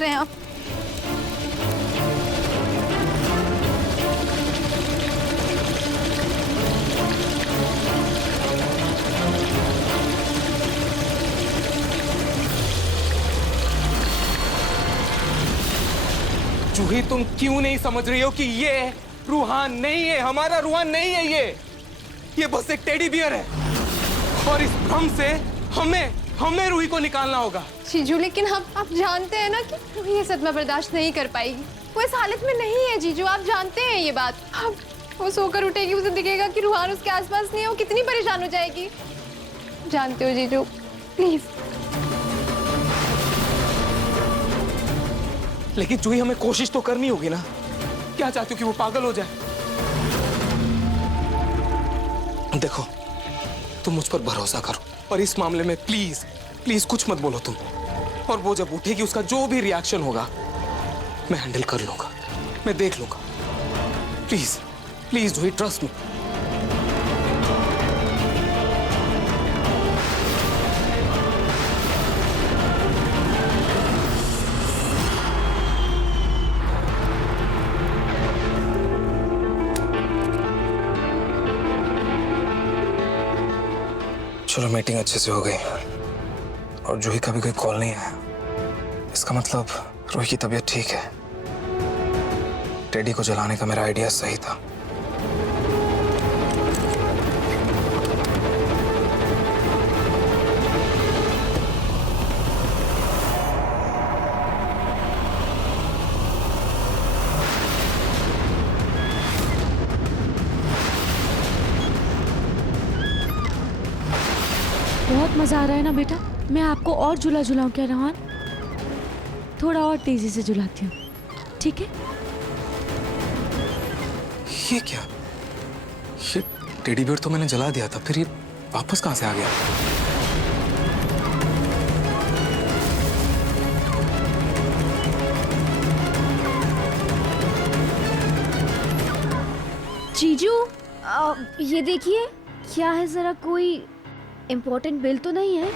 रहे हैं आप? जूही, तुम क्यों नहीं समझ रही हो कि ये रूहान नहीं है, हमारा रूहान नहीं है ये बस एक टेडी बियर है और इस भ्रम से हमें रूही को निकालना होगा। जीजू, लेकिन आप जानते हैं ना कि रूही ये सदमा बर्दाश्त नहीं कर पाएगी। वो इस हालत में नहीं है जीजू, आप जानते हैं ये बात। अब वो सोकर उठेगी, उसे दिखेगा कि रूहान उसके आसपास नहीं है, वो कितनी परेशान हो जाएगी। जानते हो जीजू, प्लीज। लेकिन जूही, हमें कोशिश तो करनी होगी ना। क्या चाहती हो कि वो पागल हो जाए? देखो, तुम मुझ पर भरोसा करो और इस मामले में प्लीज प्लीज कुछ मत बोलो तुम। और वो जब उठेगी, उसका जो भी रिएक्शन होगा मैं हैंडल कर लूंगा, मैं देख लूंगा। Please please Juhi, trust me. चलो, मीटिंग अच्छे से हो गई और जूही का भी कोई कॉल नहीं आया। इसका मतलब रूही की तबीयत ठीक है। टेडी को जलाने का मेरा आइडिया सही था। बहुत मजा आ रहा है ना बेटा? मैं आपको और झूला झुलाऊं क्या रोहन? थोड़ा और तेजी से झुलाती हूँ, ठीक है? ये क्या? ये टेडी बियर तो मैंने जला दिया था, फिर ये वापस कहां से आ गया? जीजू, ये देखिए, क्या है? जरा कोई इम्पोर्टेंट बिल तो नहीं है?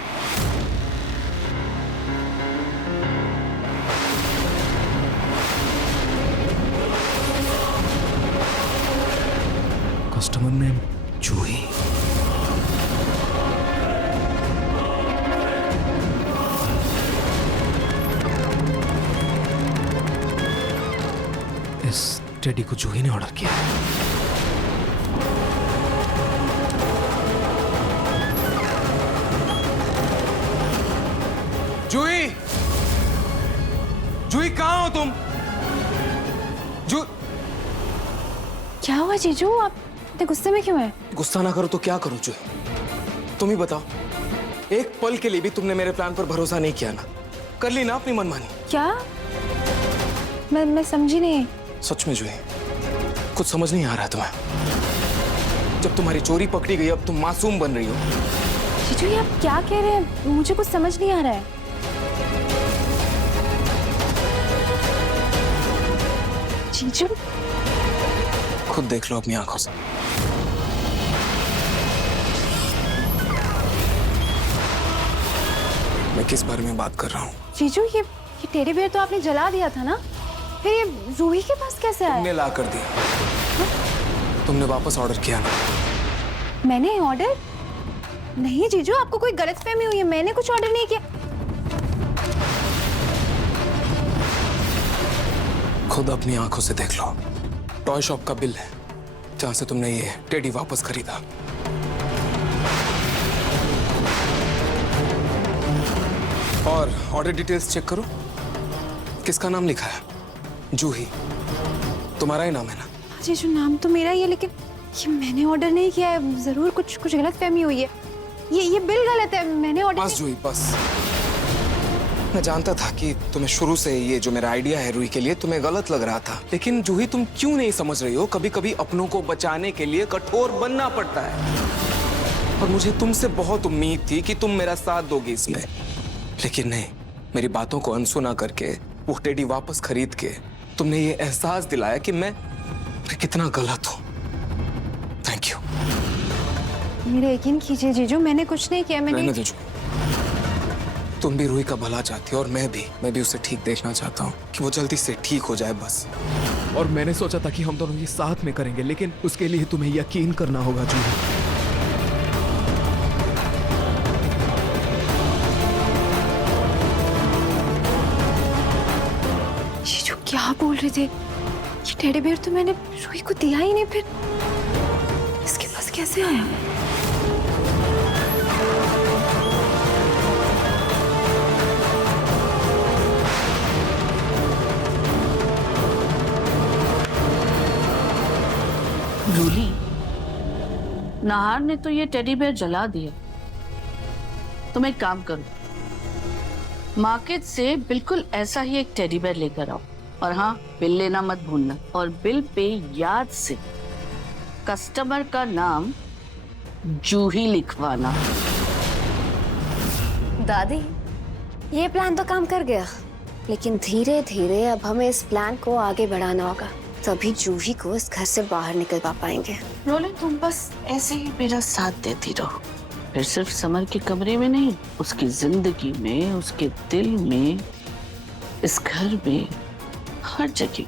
कस्टमर नेम जूही। इस टेडी को जूही ने ऑर्डर किया है। जूही, जूही कहाँ हो तुम? क्या हुआ जीजू, आप इतने गुस्से में क्यों हैं? गुस्सा ना करो तो क्या करूं जूही? तुम ही बताओ। एक पल के लिए भी तुमने मेरे प्लान पर भरोसा नहीं किया ना? कर ली ना अपनी मनमानी? क्या? मैं समझी नहीं। सच में जूही, कुछ समझ नहीं आ रहा है तुम्हें? जब तुम्हारी चोरी पकड़ी गई, अब तुम मासूम बन रही हो। जीजू, ये आप क्या कह रहे हैं? मुझे कुछ समझ नहीं आ रहा है। जीजू, खुद देख लो अपनी आंखों से। मैं किस बारे में बात कर रहा हूँ? जीजू, ये टेडी बियर तो आपने जला दिया था ना? फिर ये रूही के पास कैसे आया? तुमने ला कर दिया। तुमने वापस ऑर्डर किया ना? मैंने ऑर्डर? नहीं जीजू, आपको कोई गलतफहमी हुई है। मैंने कुछ ऑर्डर नहीं किया। खुद अपनी आंखों से देख लो। टॉय शॉप का बिल है जहां से तुमने ये टेडी वापस खरीदा। और ऑर्डर डिटेल्स चेक करो। किसका नाम लिखा है? जूही। तुम्हारा ही नाम है ना? जीजू, नाम तो मेरा ही है, लेकिन ये मैंने ऑर्डर नहीं किया है। जरूर कुछ गलतफहमी हुई है। ये बिल गलत है। मैंने ऑर्डर बस जूही, बस। मैं जानता था कि तुम्हें शुरू से ये जो मेरा आइडिया है रूही के लिए तुम्हें गलत लग रहा था। लेकिन जूही, तुम क्यों नहीं समझ रही हो? कभी कभी अपनों को बचाने के लिए कठोर बनना पड़ता है। और मुझे तुमसे बहुत उम्मीद थी कि तुम मेरा साथ दोगी इसमें। लेकिन नहीं, मेरी बातों को अनसुना करके वो टेडी वापस खरीद के तुमने ये एहसास दिलाया कि मैं कितना गलत हूं। Thank you. मेरा यकीन कीजिए जीजू, मैंने कुछ नहीं किया। मैंने रहने दो जूही। तुम भी रूही का भला चाहती हो और मैं भी उसे ठीक देखना चाहता हूँ कि वो जल्दी से ठीक हो जाए बस। और मैंने सोचा था कि हम दोनों ये साथ में करेंगे, लेकिन उसके लिए तुम्हें यकीन करना होगा जूही। ये जो क्या बोल रहे थे, ये टेडी बेयर तो मैंने रूही को दिया ही नहीं, फिर इसके पास कैसे आया? रूली, नाहर ने तो ये टेडी बेयर जला दिया। तुम एक काम करो, मार्केट से बिल्कुल ऐसा ही एक टेडी बेयर लेकर आओ, और हाँ, बिल लेना मत भूलना, और बिल पे याद से कस्टमर का नाम जूही लिखवाना। दादी, ये प्लान तो काम कर गया, लेकिन धीरे धीरे अब हमें इस प्लान को आगे बढ़ाना होगा, तभी जूही को इस घर से बाहर निकलवा पाएंगे। रोले, तुम बस ऐसे ही मेरा साथ देती रहो, फिर सिर्फ समर के कमरे में नहीं, उसकी जिंदगी में, उसके दिल में, इस घर में, हर जगह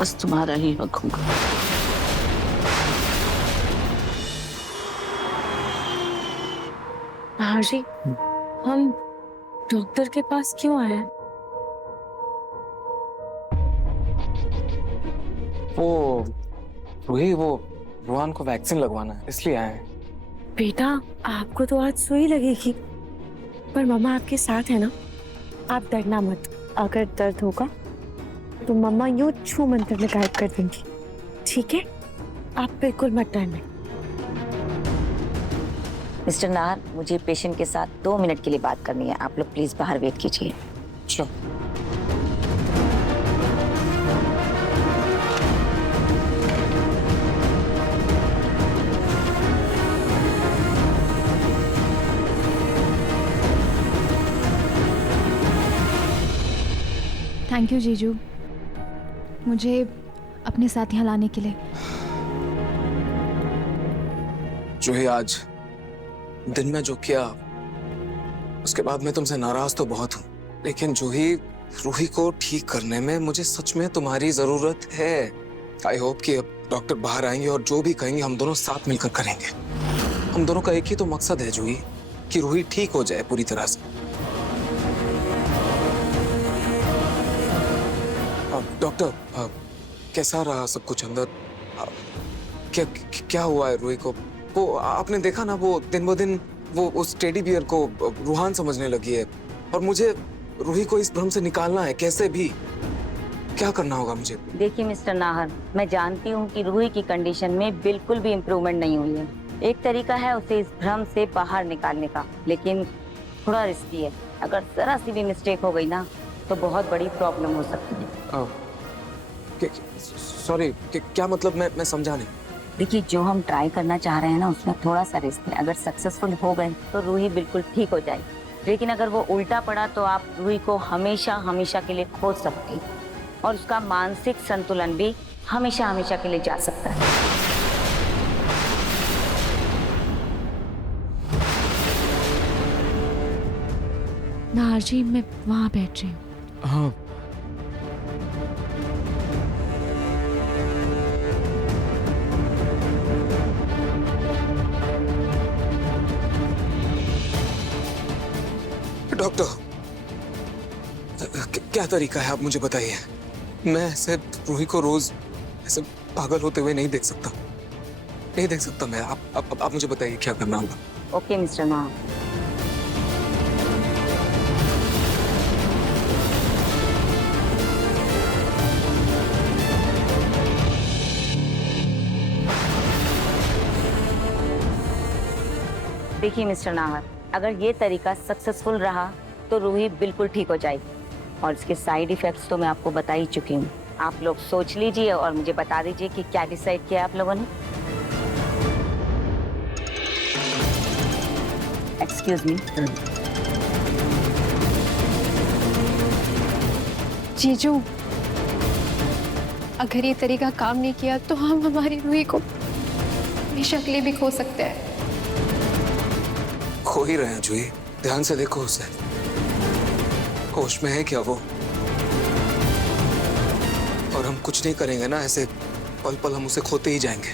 बस तुम्हारा ही हक होगा। हाँ जी, हम डॉक्टर के पास क्यों आए हैं? वो रूही, वो रुहान को वैक्सीन लगवाना है, इसलिए आए हैं। बेटा, आपको तो आज सुई लगेगी, पर मम्मा आपके साथ है ना, आप डरना मत। अगर दर्द होगा तो मम्मा यूं छू मंत्र में गायब कर देंगी, ठीक है? आप बिल्कुल मत डरना। मिस्टर नाहर, मुझे पेशेंट के साथ 2 मिनट के लिए बात करनी है। आप लोग प्लीज बाहर वेट कीजिए। चलो। थैंक यू जीजू, मुझे अपने साथ यहाँ लाने के लिए। जूही, आज दिन में जो किया उसके बाद मैं तुमसे नाराज तो बहुत हूँ, लेकिन जूही, रूही को ठीक करने में मुझे सच में तुम्हारी जरूरत है। आई होप कि अब डॉक्टर बाहर आएंगे और जो भी कहेंगे हम दोनों साथ मिलकर करेंगे। हम दोनों का एक ही तो मकसद है जूही, कि रूही ठीक हो जाए पूरी तरह से। डॉक्टर, कैसा रहा सब कुछ अंदर? क्या हुआ है रूही को? वो आपने देखा ना, वो दिन ब दिन वो उस टेडी बियर को रुहान समझने लगी है, और मुझे रूही को इस भ्रम से निकालना है कैसे भी। क्या करना होगा मुझे? देखिए मिस्टर नाहर, मैं जानती हूँ कि रूही की कंडीशन में बिल्कुल भी इम्प्रूवमेंट नहीं हुई है। एक तरीका है उसे इस भ्रम से बाहर निकालने का, लेकिन थोड़ा रिस्की है। अगर जरा सी भी मिस्टेक हो गई ना तो बहुत बड़ी प्रॉब्लम हो सकती है। सॉरी, क्या मतलब? मैं समझा नहीं। देखिए, जो हम ट्राई करना चाह रहे हैं ना, उसमें थोड़ा सा रिस्क है। अगर सक्सेसफुल हो गए तो रूही बिल्कुल ठीक हो जाएगी, लेकिन अगर वो उल्टा पड़ा तो आप रूही को हमेशा हमेशा के लिए खो सकती, और उसका मानसिक संतुलन भी हमेशा हमेशा के लिए जा सकता है। नाहर जी, मैं वहाँ बैठ रही हूँ। हाँ। डॉक्टर, क्या तरीका है, आप मुझे बताइए। मैं ऐसे रूही को रोज ऐसे पागल होते हुए नहीं देख सकता मैं। आप मुझे बताइए क्या करना होगा। Okay mister Nahar. देखिए मिस्टर नाहर, अगर ये तरीका सक्सेसफुल रहा तो रूही बिल्कुल ठीक हो जाएगी, और इसके साइड इफेक्ट्स तो मैं आपको बता ही चुकी हूँ। आप लोग सोच लीजिए और मुझे बता दीजिए कि क्या डिसाइड किया आप लोगों ने। Excuse me. जीजू, अगर ये तरीका काम नहीं किया तो हम हमारी रूही को हमेशा के लिए भी खो सकते हैं। खो ही रहे हैं जूही, ध्यान से देखो उसे। होश में है क्या वो? और हम कुछ नहीं करेंगे ना, ऐसे पल पल हम उसे खोते ही जाएंगे।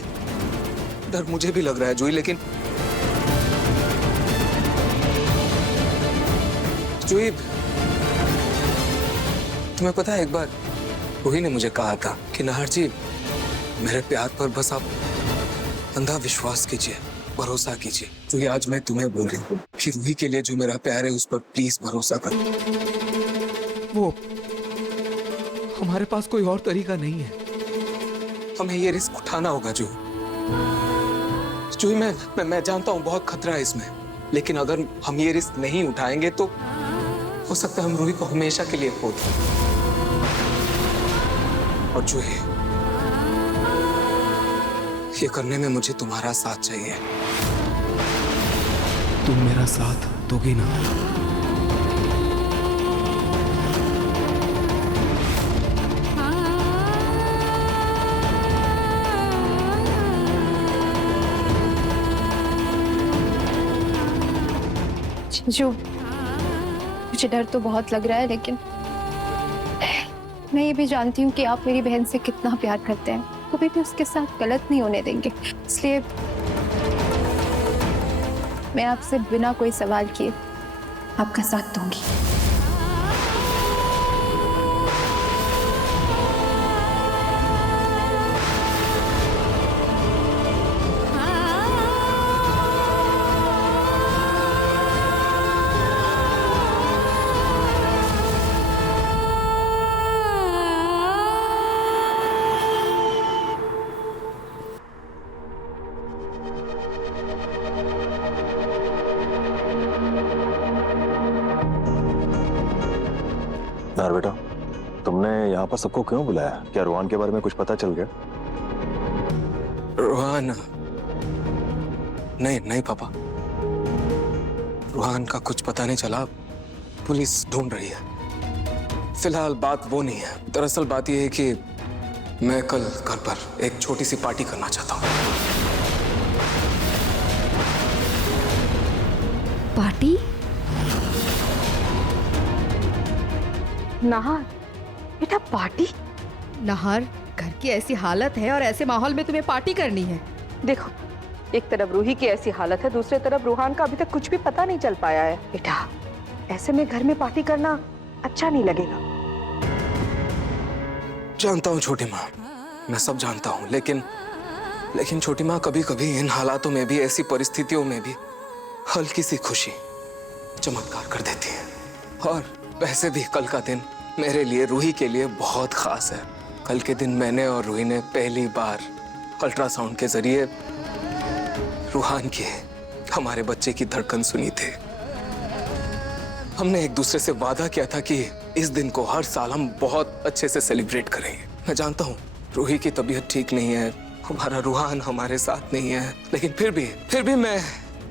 डर मुझे भी लग रहा है जूही, लेकिन जूही, तुम्हें पता है एक बार रूही ने मुझे कहा था कि नाहर जी, मेरे प्यार पर बस आप अंधा विश्वास कीजिए, भरोसा कीजिए। तो ये आज मैं तुम्हें बोल रही हूँ कि रूही के लिए जो मेरा प्यार है उस पर प्लीज भरोसा कर। वो हमारे पास कोई और तरीका नहीं है, हमें ये रिस्क उठाना होगा। जूही मैं जानता हूँ बहुत खतरा है इसमें, लेकिन अगर हम ये रिस्क नहीं उठाएंगे तो हो सकता है हम रूही को हमेशा के लिए खो दें। और जूही, ये करने में मुझे तुम्हारा साथ चाहिए। तुम मेरा साथ दोगी ना? जीजू, मुझे डर तो बहुत लग रहा है, लेकिन मैं ये भी जानती हूँ कि आप मेरी बहन से कितना प्यार करते हैं। कभी भी उसके साथ गलत नहीं होने देंगे, इसलिए मैं आपसे बिना कोई सवाल किए आपका साथ दूंगी। नाहर बेटा, तुमने यहाँ पर सबको क्यों बुलाया? क्या रूहान के बारे में कुछ पता चल गया? रूहान? नहीं पापा, रूहान का कुछ पता नहीं चला। पुलिस ढूंढ रही है। फिलहाल बात वो नहीं है। दरअसल बात यह है कि मैं कल घर पर एक छोटी सी पार्टी करना चाहता हूँ। पार्टी? नाहर बेटा, पार्टी? नाहर, घर की ऐसी हालत है और ऐसे माहौल में तुम्हें पार्टी करनी है? देखो, एक तरफ रूही की ऐसी हालत है, दूसरी तरफ रूहान का अभी तक कुछ भी पता नहीं चल पाया है। बेटा, ऐसे में घर में पार्टी करना अच्छा नहीं लगेगा। जानता हूँ छोटी माँ, मैं सब जानता हूँ, लेकिन छोटी माँ, कभी कभी इन हालातों में भी, ऐसी परिस्थितियों में भी हल्की सी खुशी चमत्कार कर देती है। और वैसे भी कल का दिन मेरे लिए, रूही के लिए बहुत खास है। कल के दिन मैंने और रूही ने पहली बार अल्ट्रासाउंड के जरिए रूहान की, हमारे बच्चे की धड़कन सुनी थी। हमने एक दूसरे से वादा किया था कि इस दिन को हर साल हम बहुत अच्छे से सेलिब्रेट करेंगे। मैं जानता हूँ रूही की तबीयत ठीक नहीं है, हमारा रूहान हमारे साथ नहीं है, लेकिन फिर भी मैं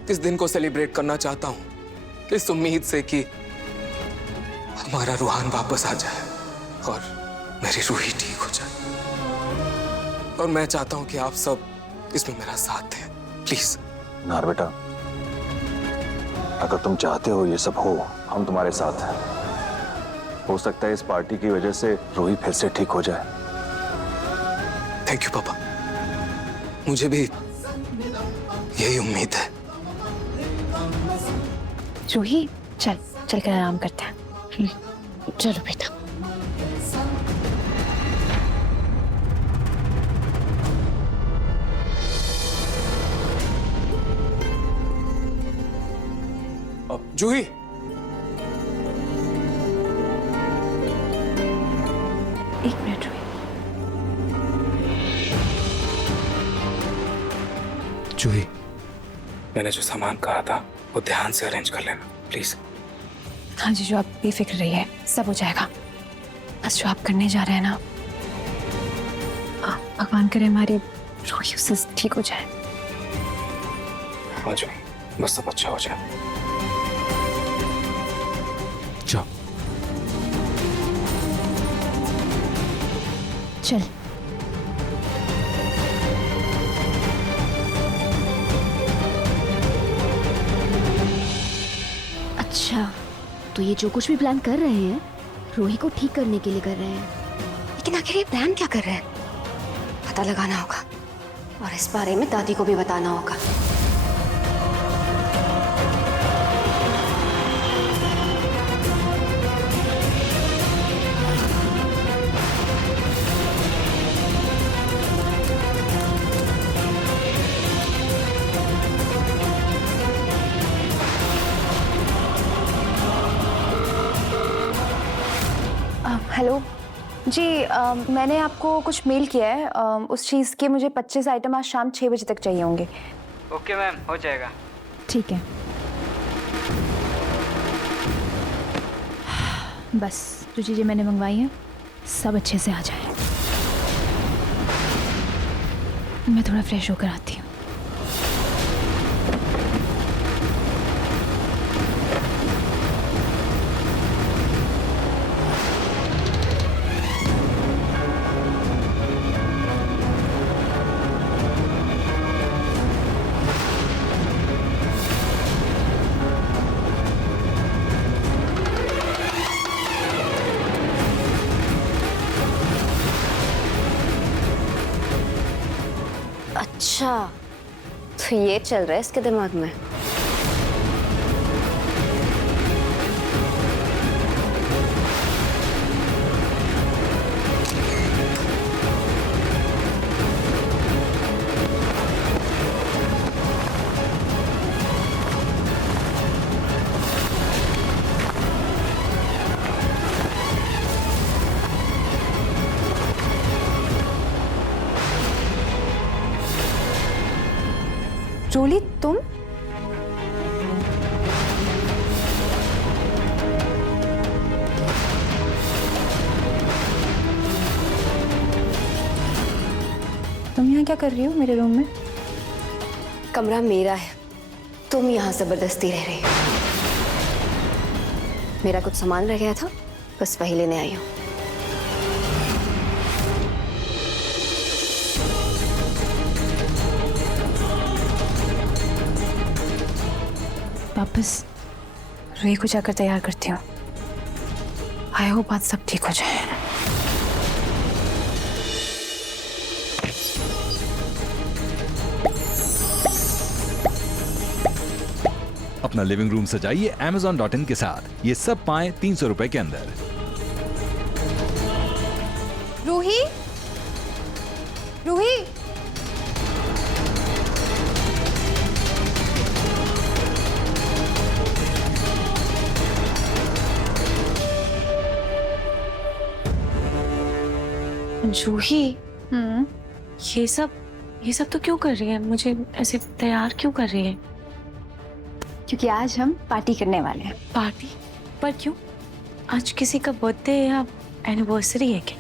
इस दिन को सेलिब्रेट करना चाहता हूँ, इस उम्मीद से कि हमारा रूहान वापस आ जाए और मेरी रूही ठीक हो जाए। और मैं चाहता हूं कि आप सब इसमें मेरा साथ दें, प्लीज। नाहर बेटा, अगर तुम चाहते हो ये सब हो, हम तुम्हारे साथ हैं। हो सकता है इस पार्टी की वजह से रूही फिर से ठीक हो जाए। थैंक यू पापा, मुझे भी यही उम्मीद है। जूही, चल कर आराम करते हैं। चलो बेटा। अब जूही, एक मिनट रुकिए। जूही, मैंने जो सामान कहा था वो ध्यान से अरेंज कर लेना प्लीज। हाँ जी, जो आप बेफिक्र रहिए, सब हो जाएगा। बस जो आप करने जा रहे हैं ना, भगवान करे हमारी रूही उससे ठीक हो जाए। हाँ जी, बस सब अच्छा हो जाए। जाओ। चल। अच्छा, तो ये जो कुछ भी प्लान कर रहे हैं रूही को ठीक करने के लिए कर रहे हैं, लेकिन आखिर ये प्लान क्या कर रहे हैं पता लगाना होगा और इस बारे में दादी को भी बताना होगा। हेलो जी, मैंने आपको कुछ मेल किया है। उस चीज़ के मुझे 25 आइटम आज शाम 6 बजे तक चाहिए होंगे। ओके मैम, हो जाएगा। ठीक है। बस जो चीज़ें मैंने मंगवाई हैं सब अच्छे से आ जाए। मैं थोड़ा फ्रेश होकर आती हूँ। अच्छा, तो ये चल रहा है इसके दिमाग में। जूली, तुम? तुम यहाँ क्या कर रही हो मेरे रूम में? कमरा मेरा है, तुम यहाँ जबरदस्ती रह रही हो। मेरा कुछ सामान रह गया था, बस वही लेने आई हूँ। वापस रूही को जाकर तैयार करती हूँ। आई होप बात सब ठीक हो जाए। अपना लिविंग रूम सजाइए Amazon.in के साथ। ये सब पाएं 300 रुपए के अंदर। रूही, रूही, जूही, ये सब तो क्यों कर रही है? मुझे ऐसे तैयार क्यों कर रही है? क्योंकि आज हम पार्टी करने वाले हैं। पार्टी? पर क्यों? आज किसी का बर्थडे या एनिवर्सरी है क्या?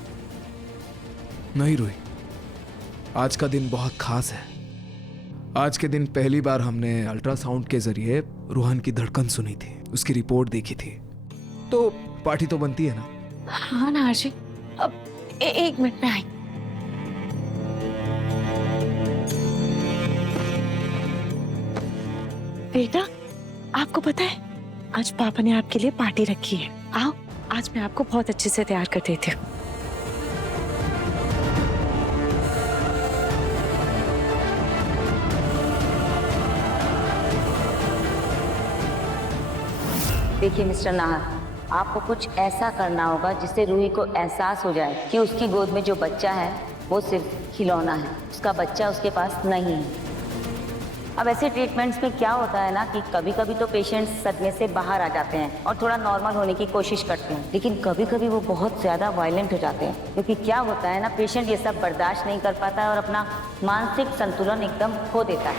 नहीं रूही, आज का दिन बहुत खास है। आज के दिन पहली बार हमने अल्ट्रासाउंड के जरिए रूहान की धड़कन सुनी थी, उसकी रिपोर्ट देखी थी, तो पार्टी तो बनती है ना। हाँ ना हर्षी, अब एक मिनट में आई। बेटा, आपको पता है आज पापा ने आपके लिए पार्टी रखी है। आओ, आज मैं आपको बहुत अच्छे से तैयार कर देती हूँ। देखिए मिस्टर नाहर, आपको कुछ ऐसा करना होगा जिससे रूही को एहसास हो जाए कि उसकी गोद में जो बच्चा है वो सिर्फ खिलौना है, उसका बच्चा उसके पास नहीं है। अब ऐसे ट्रीटमेंट्स में क्या होता है ना कि कभी कभी तो पेशेंट्स सदमे से बाहर आ जाते हैं और थोड़ा नॉर्मल होने की कोशिश करते हैं, लेकिन कभी कभी वो बहुत ज़्यादा वायलेंट हो जाते हैं, क्योंकि क्या होता है ना, पेशेंट ये सब बर्दाश्त नहीं कर पाता है और अपना मानसिक संतुलन एकदम खो देता है।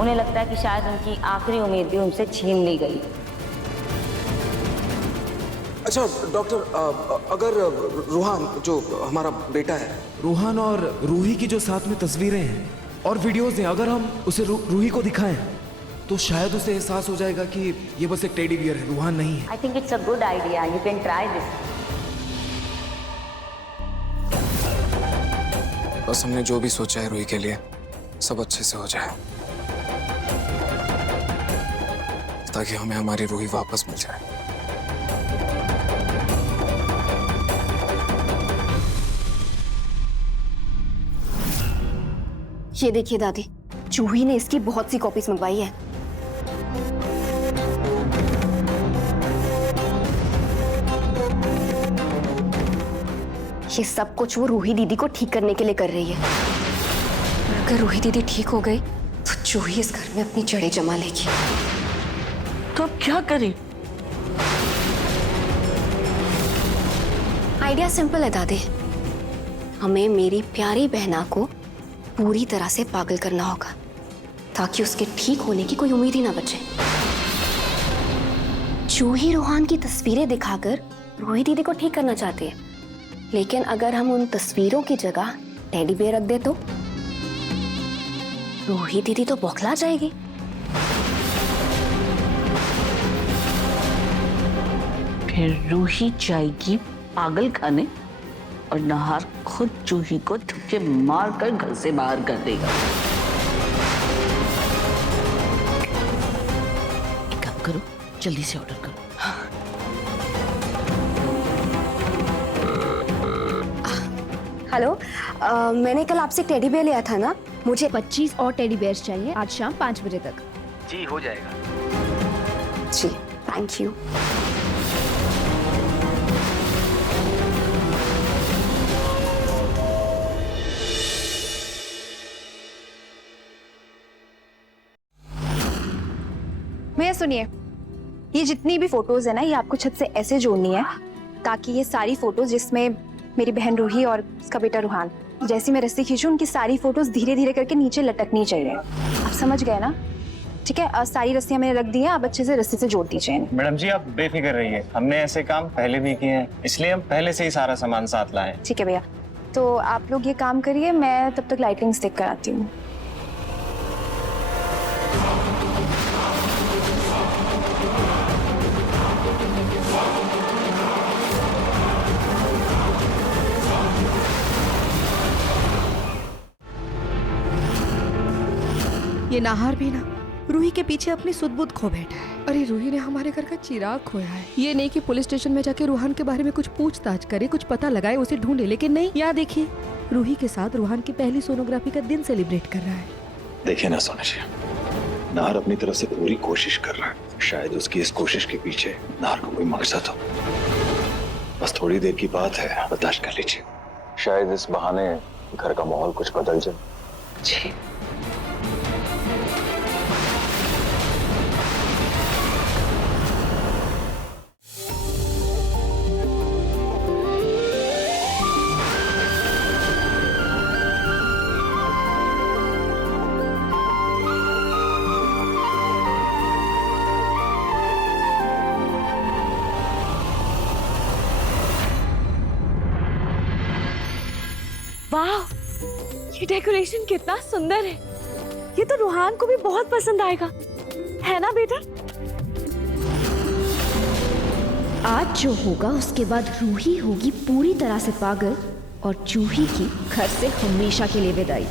उन्हें लगता है कि शायद उनकी आखिरी उम्मीद भी उनसे छीन ली गई। अच्छा डॉक्टर, अगर रूहान जो हमारा बेटा है, रूहान और रूही की जो साथ में तस्वीरें हैं और वीडियोस हैं, अगर हम उसे रूही को दिखाएं तो शायद उसे एहसास हो जाएगा कि ये बस एक टेडी बियर है, रूहान नहीं है। I think it's a good idea, you can try this. बस हमने जो भी सोचा है रूही के लिए सब अच्छे से हो जाए। चाहता कि हमें हमारी रूही वापस मिल जाए। ये देखिए दादी, जूही ने इसकी बहुत सी कॉपीज मंगवाई है। ये सब कुछ वो रूही दीदी को ठीक करने के लिए कर रही है। अगर रूही दीदी ठीक हो गई तो जूही इस घर में अपनी जड़ें जमा लेगी। तो अब क्या करें? आइडिया सिंपल है दादी, हमें मेरी प्यारी बहना को पूरी तरह से पागल करना होगा ताकि उसके ठीक होने की कोई उम्मीद ही ना बचे। जूही रोहान की तस्वीरें दिखाकर रूही दीदी को ठीक करना चाहती है, लेकिन अगर हम उन तस्वीरों की जगह टेडी बेयर रख दे तो रूही दीदी तो बौखला जाएगी। फिर रूही जाएगी पागल खाने और नाहर खुद जूही को धक्के मार कर घर से बाहर कर देगा। एक काम करो, जल्दी से ऑर्डर करो। हेलो, मैंने कल आपसे एक टेडी बेयर लिया था ना, मुझे 25 और टेडी बेयर्स चाहिए आज शाम 5 बजे तक। जी हो जाएगा। जी थैंक यू। भैया सुनिए, ये जितनी भी फोटोज है ना, ये आपको छत से ऐसे जोड़नी है ताकि ये सारी फोटोज जिसमें मेरी बहन रूही और उसका बेटा रूहान, जैसी मैं रस्सी खींचूं उनकी सारी फोटोज धीरे धीरे करके नीचे लटकनी चाहिए। आप समझ गए ना? ठीक है, सारी रस्सियां मैंने रख दी हैं, आप अच्छे से रस्सी से जोड़ती चाहिए। मैडम जी आप बेफिक्र रहिए, हमने ऐसे काम पहले भी किए हैं, इसलिए हम पहले से ही सारा सामान साथ लाए। ठीक है भैया, तो आप लोग ये काम करिए, मैं तब तक लाइटिंग स्टिक कराती हूँ। ये नाहर भी ना रूही के पीछे अपनी सुध-बुध खो बैठा है। अरे रूही ने हमारे घर का चिराग खोया है। ये नहीं कि पुलिस स्टेशन में जाके रूहान के बारे में कुछ पूछताछ करे, कुछ पता लगाए, उसे ढूंढे, लेकिन नहीं, यहाँ देखिए रूही के साथ रूहान की पहली सोनोग्राफी का दिन सेलिब्रेट कर रहा है। देखिए ना सोना जी, नाहर अपनी तरफ से पूरी कोशिश कर रहा है, शायद उसकी इस कोशिश के पीछे नाहर को कोई मकसद हो। बस थोड़ी देर की बात है, बर्दाश्त कर लीजिए, शायद इस बहाने घर का माहौल कुछ बदल जाए। जी वाह, ये डेकोरेशन कितना सुंदर है। ये तो रूहान को भी बहुत पसंद आएगा, है ना बेटा? आज जो होगा उसके बाद रूही होगी पूरी तरह से पागल और जूही की घर से हमेशा के लिए विदाई।